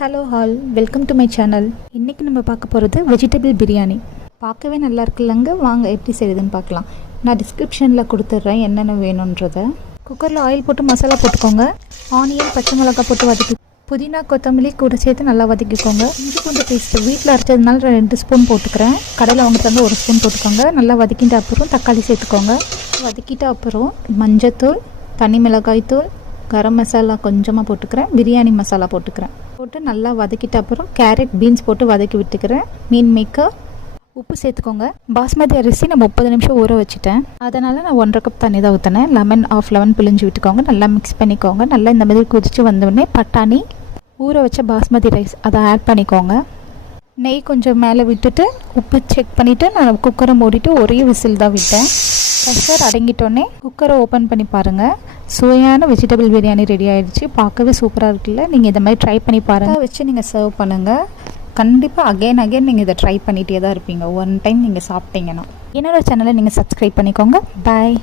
Hello hall, welcome to my channel. இன்றைக்கி நம்ம பார்க்க போகிறது வெஜிடபிள் பிரியாணி. பார்க்கவே நல்லா இருக்குல்லங்க. வாங்க எப்படி செய்யுதுன்னு பார்க்கலாம். நான் டிஸ்கிரிப்ஷனில் கொடுத்துட்றேன் என்னென்ன வேணுன்றதை. குக்கரில் ஆயில் போட்டு மசாலா போட்டுக்கோங்க. ஆனியன், பச்சை மிளகாய் போட்டு வதக்கி, புதினா கொத்தமல்லி கூட சேர்த்து நல்லா வதக்கிக்கோங்க. இஞ்சி பூண்டு பேஸ்ட்டு வீட்டில் அரைச்சதுனால 2 ஸ்பூன் போட்டுக்கிறேன். கடையில் அவங்க தந்து 1 ஸ்பூன் போட்டுக்கோங்க. நல்லா வதக்கிட்ட அப்புறம் தக்காளி சேர்த்துக்கோங்க. வதக்கிட்ட அப்புறம் மஞ்சத்தூள், தனி மிளகாய் தூள், கரம் மசாலா கொஞ்சமாக போட்டுக்கிறேன், பிரியாணி மசாலா போட்டுக்கிறேன். போட்டு நல்லா வதக்கிட்ட அப்புறம் கேரட், பீன்ஸ் போட்டு வதக்கி விட்டுக்கிறேன். மீன் மேக்கர், உப்பு சேர்த்துக்கோங்க. பாஸ்மதி அரிசி நான் 30 நிமிஷம் ஊற வச்சுட்டேன், அதனால் நான் 1.5 கப் தண்ணி தான் ஊற்றினேன். லெமன் ஆஃப் லெமன் பிழிஞ்சு விட்டுக்கோங்க. நல்லா மிக்ஸ் பண்ணிக்கோங்க. நல்லா இந்த மாதிரி கொதித்து வந்தோடனே பட்டாணி, ஊற வச்ச பாஸ்மதி ரைஸ் அதை ஆட் பண்ணிக்கோங்க. நெய் கொஞ்சம் மேலே விட்டுட்டு உப்பு செக் பண்ணிவிட்டு நான் குக்கரை மூடிட்டு ஒரே விசில் தான் விட்டேன். ப்ரெஷர் அடங்கிட்டோன்னே குக்கரை ஓப்பன் பண்ணி பாருங்கள். சுவையான வெஜிடபிள் பிரியாணி ரெடி ஆகிடுச்சு. பார்க்கவே சூப்பராக இருக்குல்ல. நீங்கள் இதை மாதிரி ட்ரை பண்ணி பாருங்கள். வச்சு நீங்கள் சர்வ் பண்ணுங்கள். கண்டிப்பாக அகைன் நீங்கள் இதை ட்ரை பண்ணிகிட்டே தான் இருப்பீங்க. ஒன் டைம் நீங்கள் சாப்பிட்டீங்கன்னா. என்னோட சேனலை நீங்கள் சப்ஸ்கிரைப் பண்ணிக்கோங்க. பாய்.